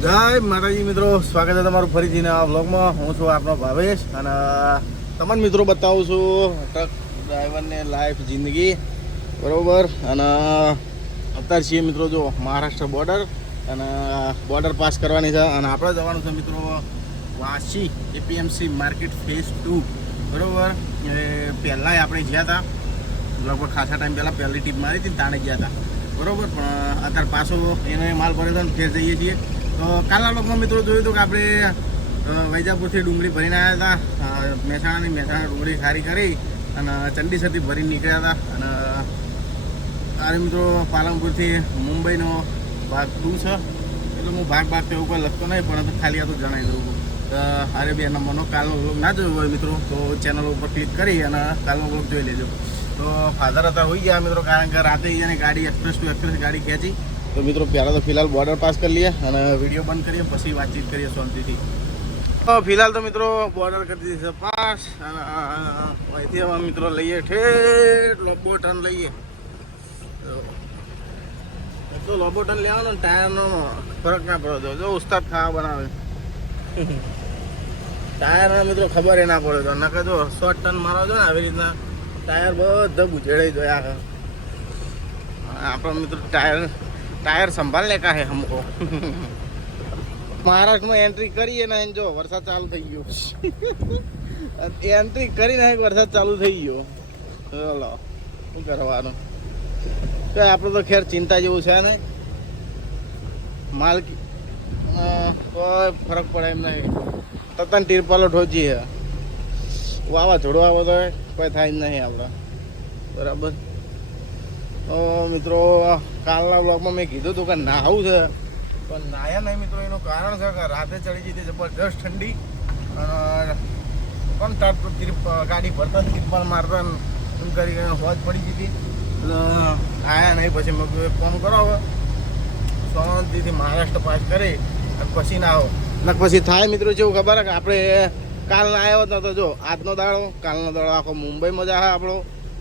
જય માતાજી મિત્રો, સ્વાગત છે તમારું ફરીથી નવા વ્લોગમાં. હું છું આપનો ભાવેશ અને તમામ મિત્રો બતાવું છું ટ્રક ડ્રાઈવરને લાઈફ જિંદગી બરાબર. અને અત્યારે છીએ મિત્રો જો મહારાષ્ટ્ર બોર્ડર અને બોર્ડર પાસ કરવાની છે અને આપણે જવાનું છે મિત્રો વાશી એપીએમસી માર્કેટ ફેઝ 2 બરાબર. એ પહેલાં આપણે ગયા હતા લગભગ ખાસા ટાઈમ પહેલાં પહેલી ટીપ મારી હતી તાણે ગયા હતા બરાબર. પણ અત્યારે પાછો એને માલ ભર્યો હતો ને ફેર જઈએ છીએ. તો કાલના લોકમાં મિત્રો જોયું હતું કે આપણે વૈજાપુરથી ડુંગળી ભરીને આવ્યા હતા, મહેસાણા ડુંગળી ખારી કરી અને ચંડીસરથી ભરીને નીકળ્યા હતા. અને અરે મિત્રો પાલનપુરથી મુંબઈનો ભાગ 2 છે, એટલે હું ભાગ તો એવું કોઈ લખતો નહીં, પણ ખાલી આ તો જણાવી દઉં. અરે 2 નંબરનો કાલનો વ્લોગ ના જોયો હોય મિત્રો તો ચેનલ ઉપર ક્લિક કરી અને કાલનો વ્લોગ જોઈ લેજો. તો ફાધર હતા હોઈ ગયા મિત્રો, કારણ કે રાતે એને ગાડી એક્સપ્રેસ ટુ એક્સપ્રેસ ગાડી ખેંચી. તો મિત્રો પહેલાં તો ફિલહાલ બોર્ડર પાસ કરી લઈએ અને વિડીયો બંધ કરીએ, પછી વાતચીત કરીએ શાંતિથી. તો ફિલહાલ તો મિત્રો બોર્ડર કરી દીધી છે પાસ અને અહીંથી અમે મિત્રો લઈએ ઠેઠ લોબો ટર્ન લઈએ. તો લોબો ટર્ન લેવાનો ને ટાયરનો ફરક ના પડે. જો ઉસ્તાદ ખાવા બનાવે ટાયર મિત્રો ખબર એ ના પડે. તો નકર જો શોર્ટ ટર્ન મારો છો ને આવી રીતના ટાયર બધા ગુજેડાઈ જોયા. આપણા મિત્રો टायर संभालने का है हमको. महाराष्ट्र में एंट्री करी ने जो वरसाद चालू થઈ ગયો. एंट्री કરીને વરસાદ ચાલુ થઈ ગયો. ચલો શું કરવાનું, તો આપણે તો ખેર ચિંતા જેવું છે ને, માલ કોઈ ફરક પડે એમ નહીં. તતન તિરપાલો ઠોજી છે, વાવાઝોડું આવો તો કોઈ થાય જ નહીં આપણે બરાબર. તો મિત્રો કાલના બ્લોગમાં મેં કીધું હતું કે નાવું છે, પણ નાયા નહીં મિત્રો. એનું કારણ છે કે રાતે ચડી જતી જબરજસ્ત ઠંડી અને પણ ગાડી ભરતા તિરપાલ મારતા એમ કરી હોજ પડી જતી, એટલે નાયા નહીં. પછી મેં એક ફોન કરો, હવે શાંતિથી મહારાષ્ટ્ર પાસ કરી પછી ના આવો ને પછી થાય મિત્રો. જેવું ખબર કે આપણે કાલ ના આવ્યો હતો તો જો આજનો દાડો કાલનો દાડો આખો મુંબઈમાં જાય આપણો.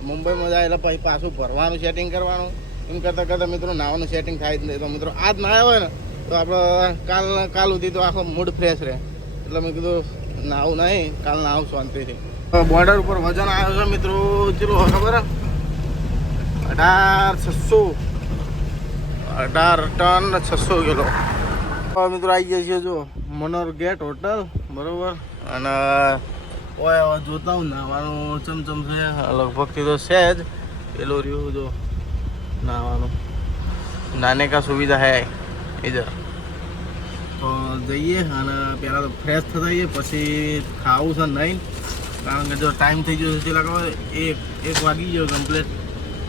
મુંબઈમાં જાય એટલે પછી પાછું ભરવાનું સેટિંગ કરવાનું, એમ કરતાં મિત્રો નાવાનું સેટિંગ થાય જ નહીં. તો મિત્રો આજ ના આવ્યો હોય ને તો આપણે કાલ સુધી તો આખો મૂડ ફ્રેશ રહે. એટલે મેં કીધું નાવું નહીં, કાલ ના આવું શાંતિથી. બોર્ડર ઉપર વજન આવ્યો છે મિત્રો, ચલો ખબર 18 ટન 600 કિલો. મિત્રો આવી ગયા છીએ જો મનોર ગેટ હોટલ બરાબર. અને ઓય જોતા હું નાવાનું ચમચમ છે લગભગથી તો છે જ. પેલું રહ્યું જો નાવાનું, નાને કા સુવિધા હે ઇધર. તો જઈએ અને પહેલાં તો ફ્રેશ થતા જઈએ, પછી ખાવું છે નહીં, કારણ કે જો ટાઈમ થઈ ગયો છે લાગો 1 વાગી ગયો કમ્પ્લીટ.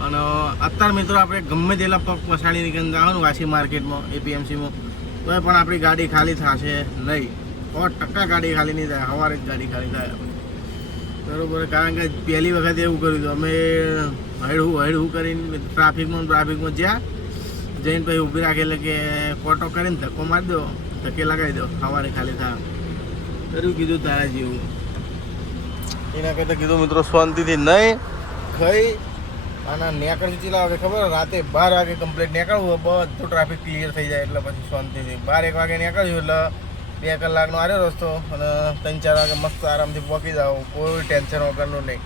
અને અત્યારે મિત્રો આપણે ગમે તેટલા પગ પછાડી નીકળી જવાનું વાસી માર્કેટમાં એપીએમસીમાં, તો પણ આપણી ગાડી ખાલી થશે નહીં. 100% ગાડી ખાલી નહીં થાય, સવારે જ ગાડી ખાલી થાય બરાબર. કારણ કે પહેલી વખત એવું કર્યું હતું અમે, હળવું કરીને ટ્રાફિકમાં જ્યાં જઈને પછી ઊભી રાખે, એટલે કે કોટો કરીને ધક્કો મારી દો, ધક્કે લગાવી દો, સવારે ખાલી થાય. કર્યું કીધું તારા જેવું. એના કરતાં કીધું મિત્રો શાંતિથી નહીં ખાઈ અને નીકળવી ચીલા વાગે ખબર, રાતે 12 વાગે કમ્પ્લીટ નીકળવું, બધું ટ્રાફિક ક્લિયર થઈ જાય. એટલે પછી શાંતિથી 12-1 વાગે નીકળ્યું એટલે 2 કલાકનો આવ્યો રસ્તો અને 3-4 વાગે મસ્ત આરામથી પહોંચી જાવ, કોઈ ટેન્શન વગરનું નહીં,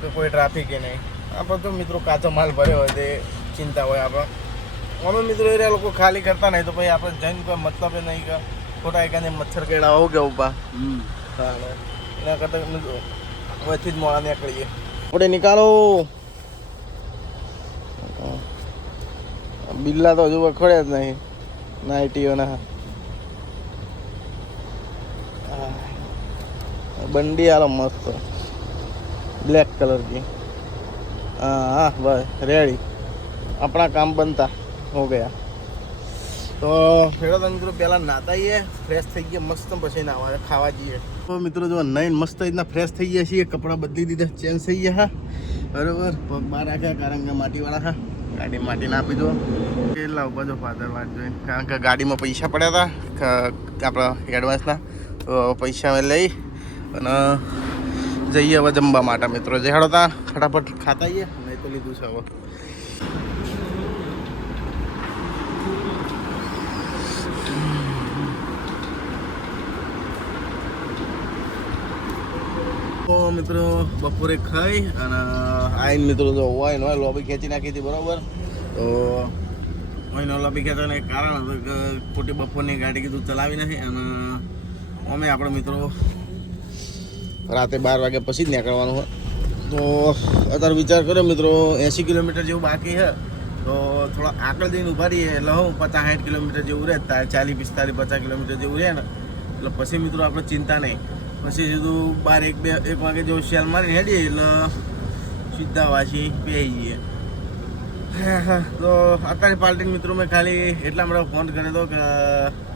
તો કોઈ ટ્રાફિકે નહીં. આપણે તો મિત્રો કાચો માલ ભર્યો હોય તે ચિંતા હોય આપણે. અમે મિત્રો એ લોકો ખાલી કરતા નહીં, તો પછી આપણે જઈને કોઈ મતલબ નહીં કે ખોટા એકાને મચ્છર કેળા આવું કે ઊભા. એના કરતાં મિત્રો હવેથી જ મોડા નીકળીએ આપણે. નિકાલો બિલ્લા તો હજુ ખોડે જ નહીં નાઇટીઓના. બંડી આલો મસ્ત બ્લેક કલર की. हाँ बस रेडी, अपना काम बनता हो गया. તો ફેરો તો મિત્રો પહેલાં નાતા જઈએ, ફ્રેશ થઈ ગયા મસ્ત, પછી નાવા ખાવા જઈએ. તો મિત્રો જો નહીં મસ્ત રીતના ફ્રેશ થઈ ગયા છીએ, કપડાં બદલી દીધા, ચેન્જ થઈ ગયા હા બરાબર. પગ બહાર રાખ્યા કારણ કે માટીવાળા હા, ગાડી માટી ના આપી દો. કેટલા ઉભા જો ફાધર વાત જોઈને, કારણ કે ગાડીમાં પૈસા પડ્યા હતા આપણા એડવાન્સના, તો પૈસા અમે લઈ અને જઈએ હવે જમવા માટે મિત્રો. જે હેડો તા ફટાફટ ખાતા આવીએ, નહીં તો લીધું છે હવે. મિત્રો બપોરે ખાઈ અને આઈને મિત્રો તો હોય લોબી ખેંચી નાખી હતી બરાબર. તો હોય લોબી ખેંચવાને કારણ હતું કે ખોટી બપોરની ગાડી કીધું ચલાવી નથી. અને અમે આપણે મિત્રો રાતે 12 વાગ્યા પછી જ નીકળવાનું હોય. તો અત્યારે વિચાર કર્યો મિત્રો 80 કિલોમીટર જેવું બાકી છે. તો થોડા આગળ જઈને ઊભા રહીએ એટલે હું 50-60 કિલોમીટર જેવું રહે, 40-45-50 કિલોમીટર જેવું રહે ને એટલે પછી મિત્રો આપણે ચિંતા નહીં. પછી સીધું 12-1 વાગે જેવું શેલ મારીને હેડીએ એટલે સીધા વાસી બેસી જઈએ. તો અત્યારે પાર્ટી મિત્રો મેં ખાલી એટલા માટે ફોન કર્યો હતો કે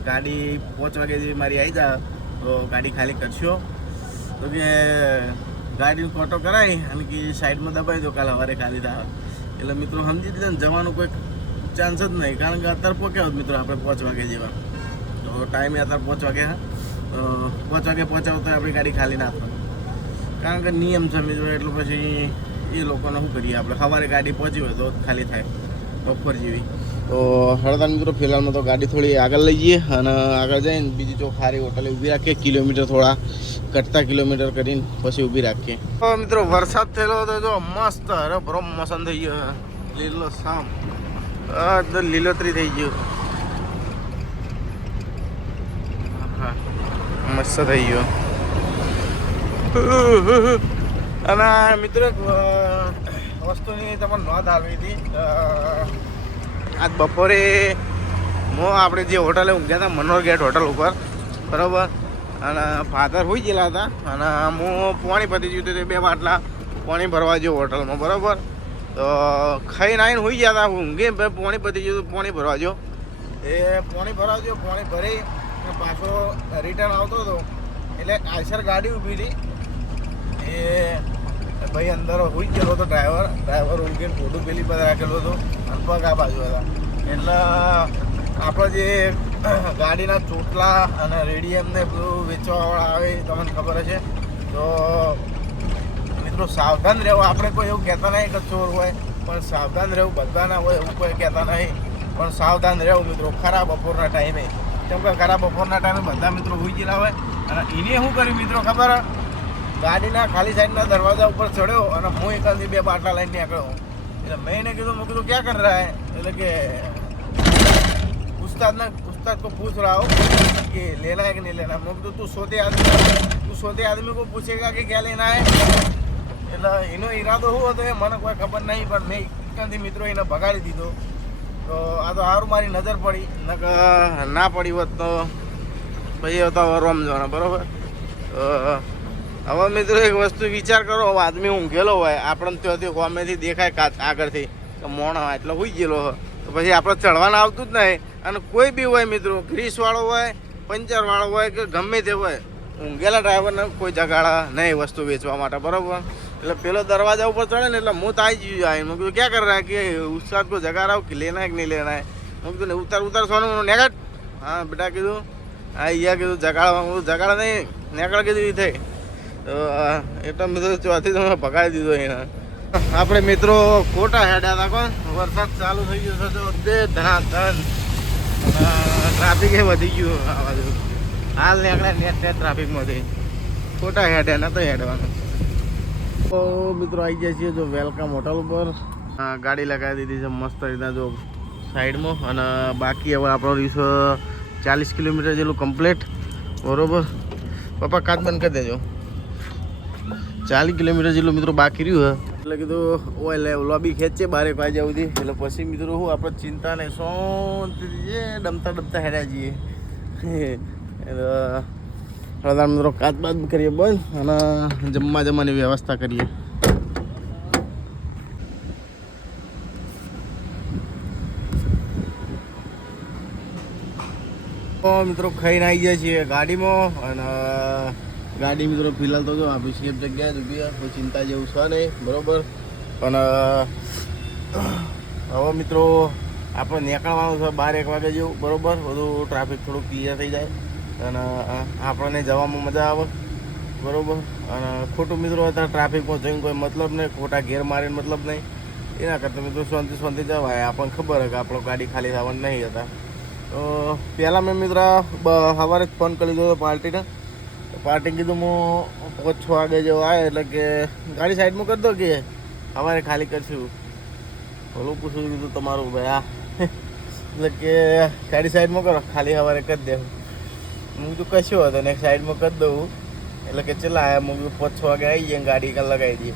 ગાડી 5 વાગે જેવી મારી આવી જાય તો ગાડી ખાલી કરશો. તો કે ગાડીનો ફોટો કરાવી અને કે સાઈડમાં દબાવી દો, કાલે સવારે ખાલી થાય. એટલે મિત્રો સમજી જ લે ને, જવાનું કોઈ ચાન્સ જ નહીં. કારણ કે અત્યારે પહોંચ્યા મિત્રો આપણે 5 વાગે જેવા. તો ટાઈમે અત્યારે 5 વાગે. હા, 5 વાગે પહોંચાવો તો આપણી ગાડી ખાલી ના થાય. કારણ કે નિયમ છે મિત્રો. એટલે પછી એ લોકોને શું કરીએ આપણે, સવારે ગાડી પહોંચી હોય તો ખાલી થાય બપોર જેવી. તો હળદાન મિત્રો ફિલહાલમાં તો ગાડી થોડી આગળ લઈ જઈએ અને આગળ જઈને બીજી જો ખારી હોટલે ઊભી રાખીએ. કિલોમીટર થોડા ઘટતા કિલોમીટર કરીને પછી ઊભી રાખીએ. તો મિત્રો વરસાદ થયેલો હતો જો મસ્ત હરભરો મોસમ થઈ ગયો, લીલો શામ લીલોતરી થઈ ગયું. હા મસ્ત થઈ ગયો. અને મિત્રો એક વસ્તુની તમને નોંધ આવી હતી. આજ બપોરે આપણે જે હોટલે ઊંઘ્યા હતા મનોર ગેટ હોટલ ઉપર બરાબર. અને ફાધર હોઈ ગયેલા હતા અને હું પાણી પતી ગયું હતું. 2 બાટલા પાણી ભરવા ગયો હોટલમાં બરાબર. તો ખાઈને આવીને હોઈ ગયા હતા. ઊંઘે પાણી પતી ગયું હતું, પાણી ભરવા ગયો. એ પાણી ભરવા ગયો, પાણી ભરી પાછો રિટર્ન આવતો હતો એટલે આઈસર ગાડી ઊભી હતી. એ ભાઈ અંદર હોઈ ગયેલો હતો ડ્રાઈવર ઊંઘીને ફોટો પેલી પર રાખેલો હતો અને પગ આ બાજુ હતા. એટલે આપણે જે ગાડીના ચોટલા અને રેડિયમને બધું વેચવાવાળા આવે તમને ખબર છે. તો મિત્રો સાવધાન રહેવું. આપણે કોઈ એવું કહેતા નહીં કે ચોર હોય, પણ સાવધાન રહેવું. બધાના હોય એવું કોઈ કહેતા નહીં, પણ સાવધાન રહેવું મિત્રો ખરા બપોરના ટાઈમે. કેમ કે ખરા બપોરના ટાઈમે બધા મિત્રો હોઈ ગયેલા હોય. અને એને શું કર્યું મિત્રો ખબર, ગાડીના ખાલી સાઈડના દરવાજા ઉપર ચડ્યો અને હું એકાદથી 2 બાટલા લઈને નીકળ્યો. એટલે મેં એને કીધું, મેં કીધું ક્યાં કર રહ્યા હે? એટલે કે उस्ताद को पूछ रहा हो कि लेना है कि नहीं लेना. मैं तो तू सोते आदमी को पूछेगा कि क्या लेना है. એટલે એનો ઈરાદો શું હતો એ મને કોઈ ખબર નહીં, પણ મેં એકથી મિત્રો એને ભગાડી દીધો. તો આ તો સારું મારી નજર પડી, ના પડી હોત તો ભાઈ હતો રમજાનો બરાબર. હવે મિત્રો એક વસ્તુ વિચાર કરો, હવે આદમી ઊંઘેલો હોય, આપણને ત્યાંથી ગમેથી દેખાય આગળથી તો મોણા એટલે હોઈ ગયેલો હોય તો પછી આપણે ચડવાના આવતું જ નહીં. અને કોઈ બી હોય મિત્રો, ગ્રીસવાળો હોય, પંચરવાળો હોય કે ગમે તે હોય, ઊંઘેલા ડ્રાઈવરને કોઈ જગાડા નહીં વસ્તુ વેચવા માટે બરાબર. એટલે પેલો દરવાજા ઉપર ચડે ને એટલે હું તો આવી ગયું આવીને. મેં કીધું ક્યાં કર રહ્યા કે ઉસ્તાદ કો જગાડ આવ કે લેના કે નહીં લેના. મેં કીધું ને ઉતાર સોનું નેગટ. હા બેટા કીધું હા યા કીધું જગાડવા, જગાડા નહીં નેકળ કીધું એ થઈ. તો એટલે મિત્રો ચોથી તો મેં ભગાડી દીધો એને. આપણે મિત્રો ખોટા હેડ્યા હતા. કોણ વરસાદ ચાલુ થઈ ગયો છે તો ધનાધન ટ્રાફિક એ વધી ગયું. આ બાજુ હાલ નીકળ્યા નેટ ટ્રાફિકમાંથી. ખોટા હેડ્યા નતો હેડવાનું. તો મિત્રો આવી જાય છીએ જો વેલકમ હોટલ ઉપર. ગાડી લગાવી દીધી છે મસ્ત રીતના જો સાઈડમાં. અને બાકી હવે આપણો રીસ 40 કિલોમીટર જેટલું કમ્પ્લીટ બરાબર. પપ્પા કાચ બંધ કરી દેજો. 40 કિલોમીટર જેટલું મિત્રો બાકી રહ્યું છે. એટલે કીધું ઓય લોબી ખેંચે 12 વાગ્યા સુધી. એટલે પછી મિત્રો શું આપણે ચિંતા નહીં, શાંતિથી ડમતા હેડ્યા જઈએ. એટલે મિત્રો કાચ બાદ કરીએ બંધ અને જમવાની વ્યવસ્થા કરીએ. તો મિત્રો ખાઈને આવી જાય છીએ ગાડીમાં. અને ગાડી મિત્રો ફિલહાલ તો જો આપણી સેફ જગ્યાએ જ ઊભી હોય, કોઈ ચિંતા જેવું છે નહીં બરાબર. પણ હવે મિત્રો આપણે નીકળવાનું છે 12-1 વાગે જેવું બરાબર. બધું ટ્રાફિક થોડું ક્લિયર થઈ જાય અને આપણને જવામાં મજા આવે બરાબર. અને ખોટું મિત્રો અત્યારે ટ્રાફિકમાં જઈને કોઈ મતલબ નહીં, ખોટા ઘેર મારીને મતલબ નહીં. એના કરતાં મિત્રો શાંતિ જવાય. આપણને ખબર છે કે આપણો ગાડી ખાલી થવાની નહીં હતા. તો પહેલાં મેં મિત્રો સવારે જ ફોન કરી દીધો હતો પાર્ટીને પાર્ટી કીધું હું 5-6 વાગે જેવો આવે એટલે કે ગાડી સાઈડમાં કરી દો કે અમારે ખાલી કરશું. ભલું પૂછું કીધું તમારું ભાઈ આ એટલે કે ગાડી સાઈડમાં કરો ખાલી સવારે કરી દે. હું તો કશું હતો ને સાઈડમાં કરી દઉં એટલે કે ચલા આવ્યા હું 5-6 વાગે આવી જઈએ ગાડી લગાવી દઈએ.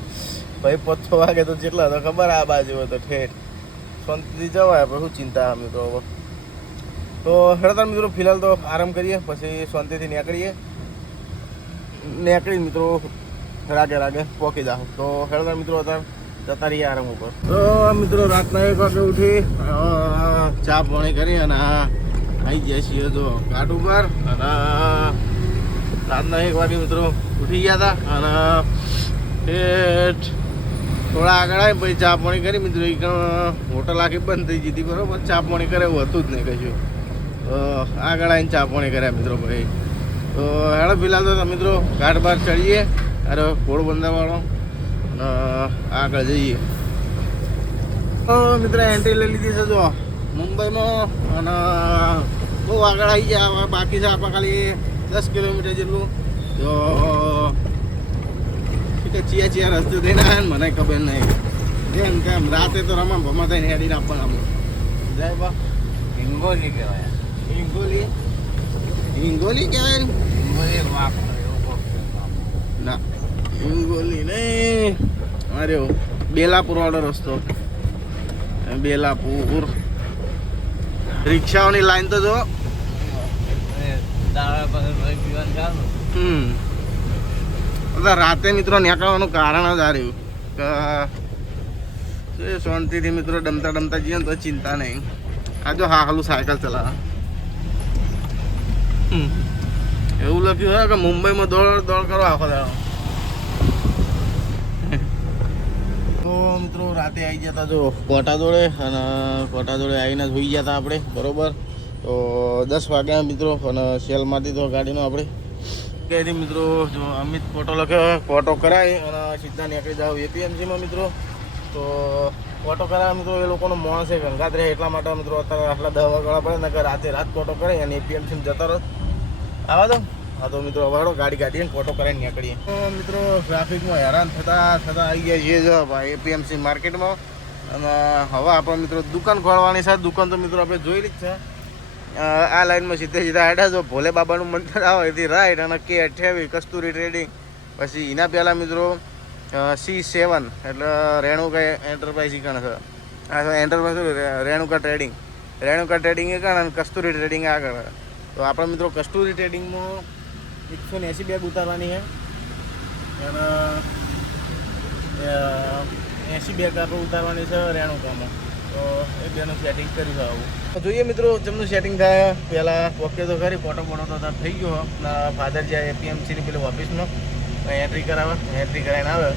ભાઈ 5-6 વાગે તો જેટલા હતો ખબર આ બાજુ હતો ઠેઠ શાંતિથી જવાય પણ શું ચિંતા અમે તો હવે. તો હેડતા મિત્રો ફિલહાલ તો આરામ કરીએ પછી શાંતિથી નીકળીએ મિત્રો રાગે પહોંચી જાઓ. તો હેડતા મિત્રો અત્યારે જતા રહીએ આરામ ઉપર. તો મિત્રો રાતના 1 વાગે ઉઠી ચા પાણી કરી અને આવી ગયા છીએ જો ઘાટ ઉપર. અને રાતના 1 વાગે મિત્રો ઉઠી ગયા હતા અને ઠેઠ થોડા આગળ આવી પછી ચા પાણી કરી મિત્રો. એ હોટલ આખી બંધ થઈ ગઈ હતી બરાબર. ચા પાણી કરે એવું હતું જ નહીં કશું. તો આગળ આવીને ચા પાણી કર્યા મિત્રો ભાઈ. તો હેડો ફિલહાલ તો મિત્રો ઘાટ બાર ચડીએ અરે ઘોડબંધાવાળો અને આગળ જઈએ. તો મિત્રો એન્ટ્રી લઈ લીધી છે જો મુંબઈમાં અને બહુ આગળ આવી ગયા. બાકી છે આપણે ખાલી 10 કિલોમીટર જેટલું. તો ચિયા રસ્તે થઈને આવ્યા ને મને ખબર નહીં જેમ કેમ રાતે તો રમા ભમા થઈને હેડીને આપવાના આપણે જાય બા. હિંગોલી કહેવાય. હિંગોલી કહેવાય ના હિંગોલી નહીં. અરે બેલાપુર વાળો રસ્તો. બેલાપુર રિક્ષાઓની લાઈન તો જો. રાતે મિત્રો નીકળવાનું કારણ જ આ રહ્યું કે શાંતિથી મિત્રો ડમતા જઈએ ને તો ચિંતા નહીં. આ જો હા હાલું સાયકલ ચલાવે એવું લખ્યું હોય કે મુંબઈમાં દોડ કરો આખો દાડો. તો મિત્રો રાતે આવી ગયા હતા જો કોટા જોડે અને કોટા જોડે આવીને જ હોઈ ગયા હતા આપણે બરોબર. તો 10 વાગ્યા મિત્રો અને સેલમાંથી તો ગાડીનો આપણે કહેતી મિત્રો જો અમિત ફોટો લખ્યો ફોટો કરાવી અને સીધા નીકળી જાઓ એપીએમસીમાં મિત્રો. તો ફોટો કરાવે મિત્રો એ લોકોનો મોણ છે ગંગાત રહે એટલા માટે મિત્રો અત્યારે આટલા 10 વાગ્યા પડે ને કે રાત ફોટો કરે અને એપીએમસીમાં જતા રહો આવા દો. હા તો મિત્રો હવે ગાડીને ફોટો કરાવીને નીકળીએ. તો મિત્રો ટ્રાફિકમાં હેરાન થતા આવી ગયા છીએ જો ભાઈ એપીએમસી માર્કેટમાં. અને હવે આપણે મિત્રો દુકાન ખોલવાની છે. દુકાન તો મિત્રો આપણે જોયેલી જ છે. આ લાઈનમાં સીધા હેડા જો ભોલે બાબાનું મંદિર આવે એથી રાઈટ અને K28 કસ્તુરી ટ્રેડિંગ. પછી એના પહેલાં મિત્રો C7 એટલે રેણુકા એન્ટરપ્રાઇઝ કણ છે. આ એન્ટરપ્રાઇઝ રેણુકા ટ્રેડિંગ એ કણ અને કસ્તુરી ટ્રેડિંગ આગળ. તો આપણે મિત્રો કસ્તુરી ટ્રેડિંગમાં 180 બેગ ઉતારવાની છે અને 80 બેગ આપણે ઉતારવાની છે રેણુકામાં. તો એ બેનું સેટિંગ કર્યું છે આવું. તો જોઈએ મિત્રો જેમનું સેટિંગ થાય પહેલાં ઓકે તો કરી ફોટો તો થઈ ગયો. ફાધર જાય એપીએમસીની પેલી ઓફિસમાં એન્ટ્રી કરાવે. એન્ટ્રી કરાવીને આવે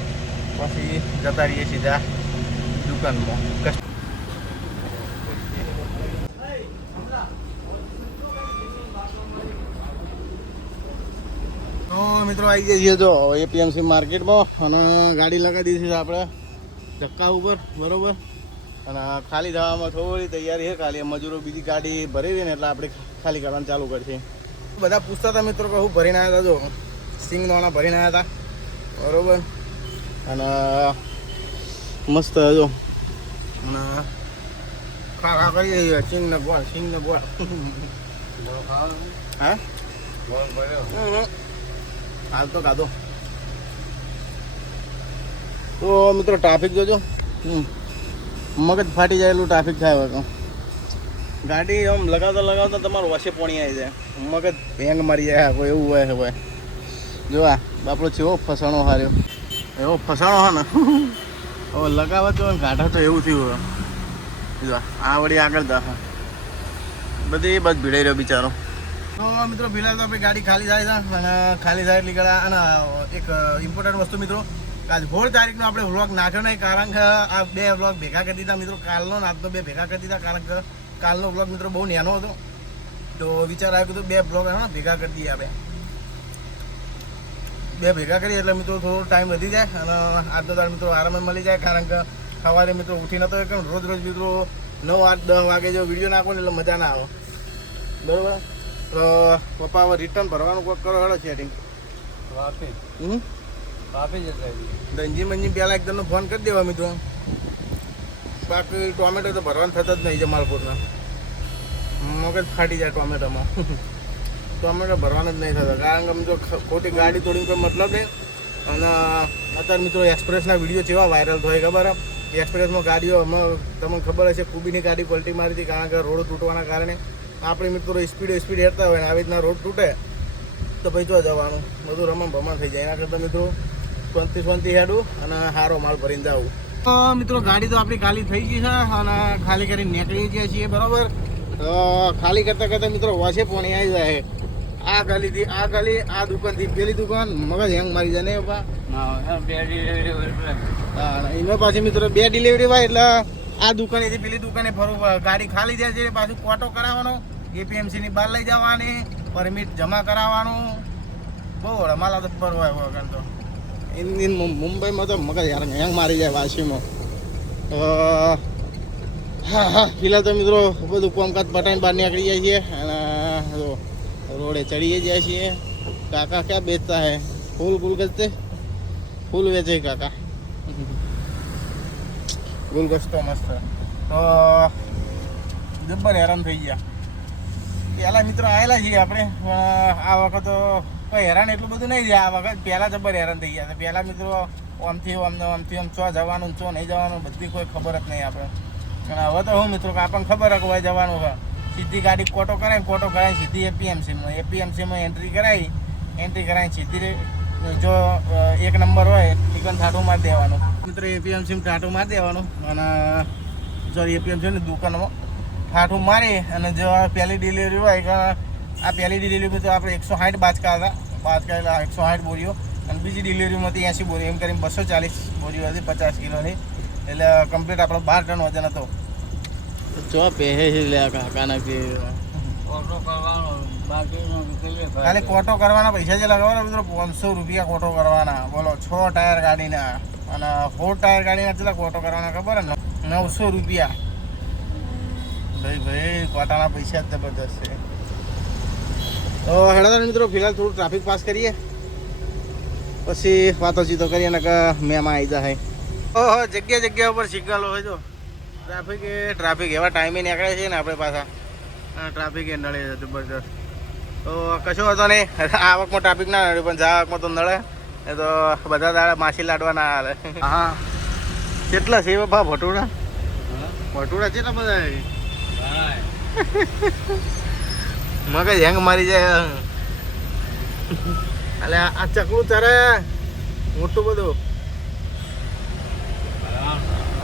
પછી જતા રહીએ સીધા દુકાનમાં. તો મિત્રો આવી ગયા છીએ જો એપીએમસી માર્કેટમાં અને ગાડી લગાવી દીધી છે આપણે ધક્કા ઉપર બરાબર. અને ખાલી થવામાં થોડી તૈયારી છે. ખાલી મજૂરો બીજી ગાડી ભરી ને એટલે આપણે ખાલી કરવાનું ચાલુ કરશે. બધા પૂછતા હતા મિત્રો કે હું ભરીને આવ્યા હતા જો સિંગ નોણા ભરીને આવ્યા હતા બરાબર. અને મસ્ત જો અને ખા કરીએ સિંગ ને ગોળ હા હાલ તો ખાધો. તો મિત્રો ટ્રાફિક જોજો મગજ ફાટી જાય એટલું ટ્રાફિક થાય હોય. ગાડી આમ લગાવતા તમારું વસે પોણી આવી જાય મગજ ભેંગ મારી જાય કોઈ એવું હોય હવે. જો આ બાપડો છે એવો ફસાણો હાર્યો એવો ફસાણો હા ને હવે લગાવવા તો ગાઢા તો એવું થયું હોય. જો આ વળી આગળ દાખા બધી બસ ભીડાઈ રહ્યો બિચારો. તો મિત્રો ફિલહાલ તો આપણી ગાડી ખાલી થાય છે અને ખાલી થાય એટલે અને એક ઇમ્પોર્ટન્ટ વસ્તુ મિત્રો આજ 16 તારીખનો આપણે વ્લોગ નાખ્યો નહીં કારણ કે આ 2 વ્લોગ ભેગા કરી દીધા મિત્રો. કાલનો ને આજનો 2 ભેગા કરી દીધા કારણ કે કાલનો વ્લોગ મિત્રો બહુ નાનો હતો. તો વિચાર આવ્યો કે 2 વ્લોગ હા ભેગા કરી દઈએ આપણે. 2 ભેગા કરીએ એટલે મિત્રો થોડો ટાઈમ વધી જાય અને આજનો દાડ મિત્રો આરામ મળી જાય કારણ કે સવારે મિત્રો ઉઠી નતો કેમ રોજ મિત્રો 9, 8, 10 વાગે જો વિડીયો નાખો ને એટલે મજા ના આવે બરાબર. તો પપ્પા હવે રિટર્ન ભરવાનું કોઈક કરો હેડો સેટિંગ ધનજી મંજી પહેલાં એકદમ ફોન કરી દેવા મિત્રો. બાકી ટોમેટો તો ભરવાનું થતા જ નહીં જમાલપુરના. મગજ ફાટી જાય ટોમેટોમાં. ટોમેટો ભરવાનું જ નહીં થતા, કારણ કે મિત્રો ખોટી ગાડી તોડીને કોઈ મતલબ નહીં. અને અત્યારે મિત્રો એક્સપ્રેસના વિડીયો કેવા વાયરલ થાય ખબર? એક્સપ્રેસમાં ગાડીઓ તમને ખબર હશે, કુબીની ગાડી પલટી મારી હતી, કારણ કે રોડ તૂટવાના કારણે. આપણે મિત્રો સ્પીડ હેરતા હોય ને આવી રીતના રોડ તૂટે તો પછી જો જવાનું બધું રમણ ભમણ થઈ જાય. એના કરતાં મિત્રો શાંતિ હેડું અને સારો માલ ભરીને જાવું. તો મિત્રો ગાડી તો આપણી ખાલી થઈ ગઈ છે અને ખાલી કરીને નીકળી જઈએ છીએ. બરાબર, તો ખાલી કરતાં મિત્રો વાસે પોણી આવી જાય. આ ખાલીથી આ દુકાનથી પેલી દુકાન મગજ હેંગ મારી જાય ને એમાં પાછી મિત્રો 2 ડિલિવરી હોય એટલે આ દુકાનેથી પેલી દુકાને ફરવું. ગાડી ખાલી જાય છે પાછું કોટો કરાવવાનો, એપીએમસીની બહાર લઈ જવાની, પરમિટ જમા કરાવવાનું. બહુ માલા તો ફરવા વગર તો મુંબઈમાં તો મગજ હેંગ મારી જાય વાસીમાં. હા ફિલહાલ તો મિત્રો બધું કામકાજ પટાઈને બહાર નીકળી જાય છીએ અને રોડે ચડીએ જાય છીએ. કાકા ક્યાં બેચતા હે? ફૂલ ગજતે ફૂલ વેચે કાકા. ગુલગસ્તો મસ્ત. તો જબ્બર હેરાન થઈ ગયા. પહેલાં મિત્રો આવેલા છીએ આપણે, આ વખત તો કોઈ હેરાન એટલું બધું નહીં જાય. આ વખત પહેલાં જબ્બર હેરાન થઈ ગયા. પહેલાં મિત્રો આમથી આમ ચો જવાનું ચો નહીં જવાનું બધી કોઈ ખબર જ નહીં આપણે. અને હવે તો હું મિત્રો કે આપણને ખબર કે હોય જવાનું હોય. સીધી ગાડી કોટો કરાવી સીધી એપીએમસીમાં એન્ટ્રી કરાવી સીધી જો 1 નંબર હોય ટિકન ઠાઠું મારી દેવાનું મિત્રો. એપીએમસીમાં ઠાઠું મારી દેવાનું અને સોરી એપીએમસીની દુકાનમાં ઠાઠું મારી અને જો પહેલી ડિલિવરી હોય કે આ પહેલી ડિલિવરીમાં તો આપણે 160 બાચકા હતા. બાચકા એટલે 160 બોરીઓ અને બીજી ડિલિવરીમાંથી 80 બોરીઓ એમ કરીને 240 બોરીઓ હતી 50 કિલોની. એટલે કમ્પ્લીટ આપણો 12 ટન વજન હતો. જો પહેરે લે કાકાના કે ખાલી કોટો કરવાના પૈસા જે લગાવવાના મિત્રો 500 રૂપિયા કોટો કરવાના. બોલો 6 ટાયર ગાડીના અને 4 ટાયર ગાડીના કેટલા કોટો કરવાના ખબર ને? 900 રૂપિયા. ભાઈ કોટાના પૈસા જ જબરદસ્ત છે. તો હેડા મિત્રો ફિલહાલ થોડું ટ્રાફિક પાસ કરીએ પછી વાતો ચીતો કરીએ ને કે મેમાં આવી જાય. ઓહો જગ્યા ઉપર સિગ્નલો હોય. જો ટ્રાફિક એવા ટાઈમે નીકળે છે ને આપણે પાછા ટ્રાફિક એ નડે છે જબરદસ્ત. તો કશો હતો નહીં, આવકમાં ટ્રાફિક ના નડે પણ જાવકમાં તો નડે. એ તો બધા દાડા માછી લાડવા ના હાલે. હા કેટલા છે બાપા ભટુડા કેટલા બધા મગજ હેંગ મારી જાય. એટલે આ ચકલું ચરે મોટું બધું.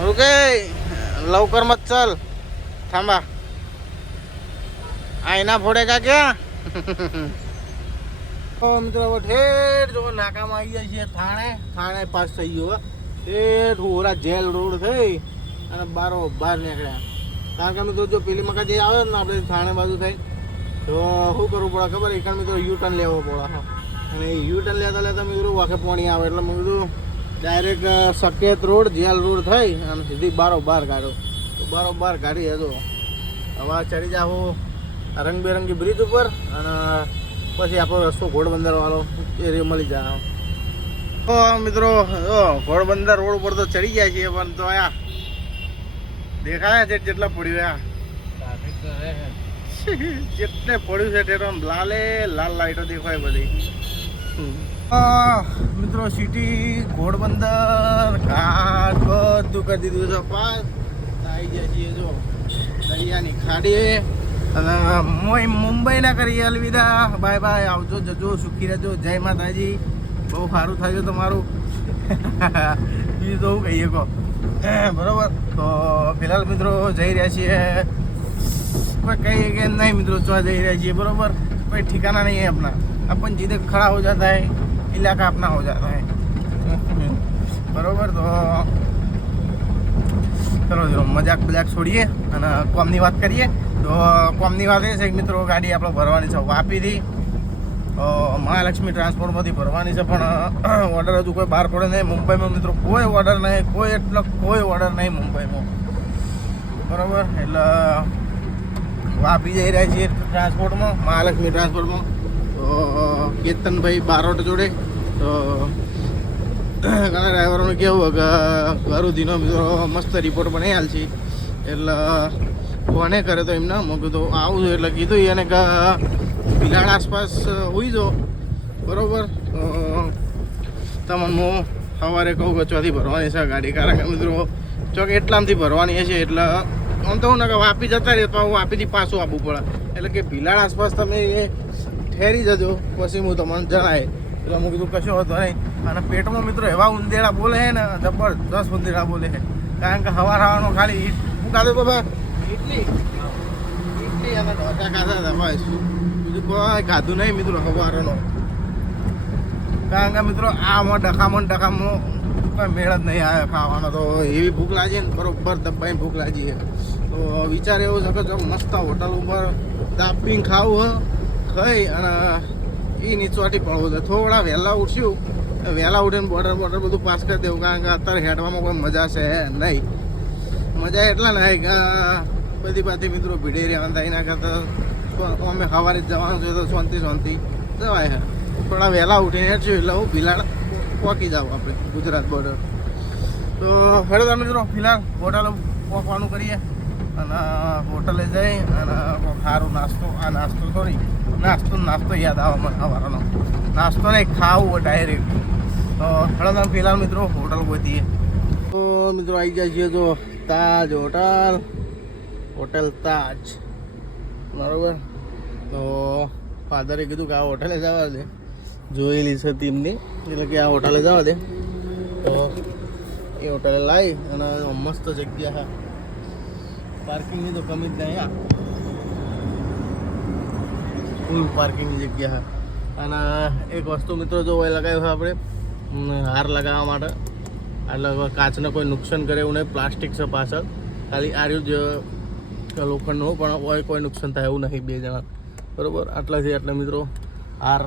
ઓકે લવકર મત ચાલ, થાંબા આઈના ફોડેગા ક્યાં? તો મિત્રો ઠેર જો નાકામાં આવી જાય છે થાણે પાસ થઈ ગયો. ઠેર ઓરા જેલ રોડ થઈ અને બહાર નીકળ્યા. કારણ કે મિત્રો જો પેલી મકા જે આવે ને આપણે થાણે બાજુ થઈ તો શું કરવું પડે ખબર? એક મિત્રો યુટર્ન લેવો પડે. અને યુટર્ન લેતા મિત્રો વાંકે પાણી આવે એટલે મેં કીધું ડાયરેક્ટ સકેત રોડ જેલ રોડ થઈ અને સીધી બારોબાર કાઢ્યો. તો બારોબાર કાઢી હતો. હવે ચડી જાઓ રંગબેરંગી બ્રિજ ઉપર અને પછી આપણો રસ્તો ઘોડબંદરવાળો એરિયો મળી જાય. તો મિત્રો ઘોડબંદર રોડ ઉપર તો ચડી જાય છે પણ તો આયા દેખાયા છે જેટલા પડ્યું જેટલે પડ્યું છે તેટલો લાલ લાઈટો દેખાય બધી. મિત્રો સિટી ઘોડબંદર ઘાટ બધું કરી દીધું છે પાસ. આવી જાય છીએ જો દરિયાની ખાડી અને મુંબઈના કરીએ અલવિદા. બાય આવજો જજો સુખી રહેજો. જય માતાજી. બહુ સારું થયું તમારું બીજું તો હું કહીએ કહો બરાબર. તો ફિલહાલ મિત્રો જઈ રહ્યા છીએ કોઈ કહીએ કે નહીં મિત્રો ચો જઈ રહ્યા છીએ બરાબર. કોઈ ठिकाना नहीं है अपना, अपन जिधर खड़ा हो जाता है इलाका अपना हो जाता है बराबर. तो ચલો જો મજાક છોડીએ અને કોમની વાત કરીએ. તો કોમની વાત એ છે કે મિત્રો ગાડી આપણે ભરવાની છે વાપીથી મહાલક્ષ્મી ટ્રાન્સપોર્ટમાંથી ભરવાની છે પણ ઓર્ડર હજુ કોઈ બહાર પડે નહીં. મુંબઈમાં મિત્રો કોઈ ઓર્ડર નહીં, કોઈ ઓર્ડર નહીં મુંબઈમાં બરાબર. એટલે વાપી જઈ રહ્યા છીએ ટ્રાન્સપોર્ટમાં, મહાલક્ષ્મી ટ્રાન્સપોર્ટમાં. તો કેતનભાઈ બારોટ જોડે તો ઘણા ડ્રાઈવરોને કેવું કે ગરુદીનો મિત્રો મસ્ત રિપોર્ટ બનાવી હાલ છે એટલે કોને કરે તો એમને મેં કીધું આવું છું એટલે કીધું એને કે ભીલાડ આસપાસ હોઈ જો બરાબર. તમને હું સવારે કહું કે ચોથી ભરવાની છે ગાડી, કારણ કે મિત્રો ચોક એટલામાંથી ભરવાની હશે એટલે આમ તો હું ને કે વાપી જતા રહે તો હું વાપીથી પાછું આપવું પડે, એટલે કે ભીલાડ આસપાસ તમે ઠેરી જજો પછી હું તમને જણાય. એટલે હું કીધું કશો હતો નહીં. અને પેટમાં મિત્રો એવા ઉંદેડા બોલે છે ને જબરદસ્ત ઉંદેડા બોલે છે, કારણ કે હવાર હવાનો ખાલી હું ખાધું બાબા ઇડલી અને ઢોસા ખાધા હતા બસ, બીજું કોઈ ખાધું નહીં મિત્રો હવારનો. કારણ કે મિત્રો આમાં ડખામાં કોઈ મેળ જ નહીં આવે ખાવાનો, તો એવી ભૂખ લાગી ને બરોબર દબાઈને ભૂખ લાગી છે. તો વિચાર એવો છે કે જો મસ્ત હોટલ ઉપર દાબીને ખાવું ખાઈ અને એ નીચવાટી પડવું છે. થોડા વહેલા ઉઠ્યું, વહેલા ઉઠીને બોર્ડર બધું પાસ કરી દેવું, કારણ કે અત્યારે હેડવામાં કોઈ મજા છે નહીં. મજા એટલા નહીં કે બધી બાથી મિત્રો ભીડી રહેવાનું થાય, એના કરતાં અમે સવારે જ જવાનું છે તો શાંતિ જવાય છે. થોડા વહેલા ઉઠીને હેડશું એટલે હું ભીલાડ પહોંચી જાઉં આપણે ગુજરાત બોર્ડર. તો હેડો તમે મિત્રો ફિલહાલ હોટલ પહોંચવાનું કરીએ અને હોટલે જઈ અને સારો નાસ્તો, આ નાસ્તો થોડી નાસ્તો યાદ આવે મને સવારનો નાસ્તો નહીં ખાવું ડાયરેક્ટ. તો હેડો તમે ફિલહાલ મિત્રો હોટલ પહોંચીએ. તો મિત્રો આવી જાય છે જો તાજ હોટલ તાજ બરાબર. તો ફાધરે કીધું કે આ હોટલે જવા દે, જોયેલી છે ટીમની, એટલે કે આ હોટલે જવા દે. તો એ હોટલે લાવી અને મસ્ત જગ્યા છે, પાર્કિંગની તો કમી જ નહીં, ફૂલ પાર્કિંગની જગ્યા છે. અને એક વસ્તુ મિત્રો જો હોય લગાવ્યું છે આપણે હાર લગાવવા માટે, એટલે કાચને કોઈ નુકસાન કરે એવું નહીં. પ્લાસ્ટિક છે પાછળ, ખાલી આર્યું જ લોખંડનું, પણ હોય કોઈ નુકસાન થાય એવું નહીં. બે જણા બરાબર, આટલાથી આટલા મિત્રો હાર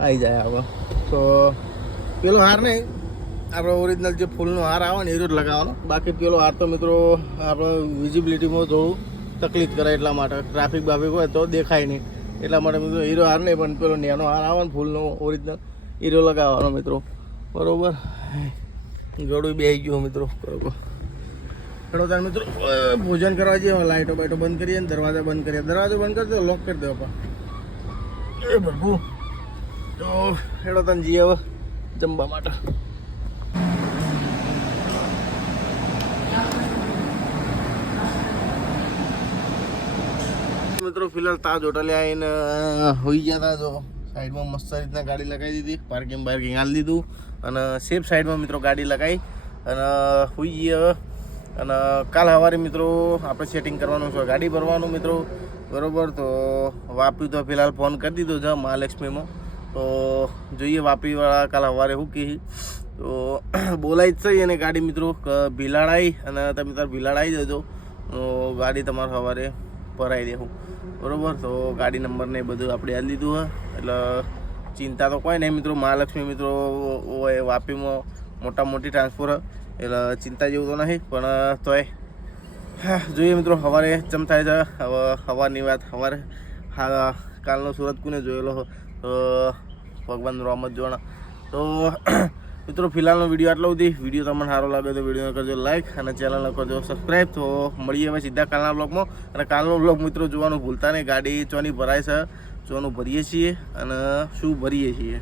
આવી જાય આવે. તો પેલો હાર નહીં, આપણો ઓરિજિનલ જે ફૂલનો હાર આવે ને એ જ લગાવવાનો. બાકી પેલો હાર તો મિત્રો આપણે વિઝિબિલિટીમાં થોડું તકલીફ કરે, એટલા માટે ટ્રાફિક બાફિક હોય તો દેખાય નહીં, એટલા માટે મિત્રો હીરો હાર નહીં, પણ પેલો નેનો હાર આવે ને ફૂલનો ઓરિજિનલ હીરો લગાવવાનો મિત્રો બરાબર. ગળું બેસી ગયો મિત્રો બરાબર. ચલો તાર મિત્રો ભોજન કરવા જઈએ, લાઇટો બાઇટો બંધ કરીએ ને દરવાજો બંધ કરી દો, લોક કરી દો એ પ્રભુ. તો હેડો તને જઈએ હવે જમવા માટે. મિત્રો ફિલહાલ તાજ હોટલે આવીને હોઈ ગયા હતા. જો સાઈડમાં મસ્ત રીતના ગાડી લગાવી દીધી, પાર્કિંગ હાલી દીધું અને સેફ સાઈડમાં મિત્રો ગાડી લગાવી અને હોઈ ગઈ હવે. અને કાલ સવારે મિત્રો આપણે સેટિંગ કરવાનું છે, ગાડી ભરવાનું મિત્રો બરાબર. તો વાપી તો ફિલહાલ ફોન કરી દીધો છે મહાલક્ષ્મીમાં, તો જોઈએ વાપીવાળા કાલ સવારે શું કહે. તો બોલાવી જ છે એને ગાડી મિત્રો ભીલાડ આવી, અને તમે તાર ભીલાડ આવી જજો, ગાડી તમારે સવારે ભરાઈ દેવું બરાબર. તો ગાડી નંબર ને બધું આપણે આપી દીધું હોય, એટલે ચિંતા તો કોઈ નહીં મિત્રો. મહાલક્ષ્મી મિત્રો વાપીમાં મોટી ટ્રાન્સફર, એટલે ચિંતા જેવું તો નહીં, પણ તોય જોઈએ મિત્રો સવારે ચમ થાય છે. હવે સવારની વાત, સવારે કાલનો સુરત કોને જોયેલો તો ભગવાન રામ જ જોવાના. તો મિત્રો ફિલહાલનો વિડીયો આટલો સુધી. વિડીયો તમને સારો લાગે તો વિડીયોને કરજો લાઈક અને ચેનલને કરજો સબસ્ક્રાઈબ. તો મળીએ હવે સીધા કાલના બ્લોગમાં. અને કાલનો બ્લોગ મિત્રો જોવાનું ભૂલતા નહીં, ગાડી ચોની ભરાય છે, ચોનું ભરીએ છીએ અને શું ભરીએ છીએ.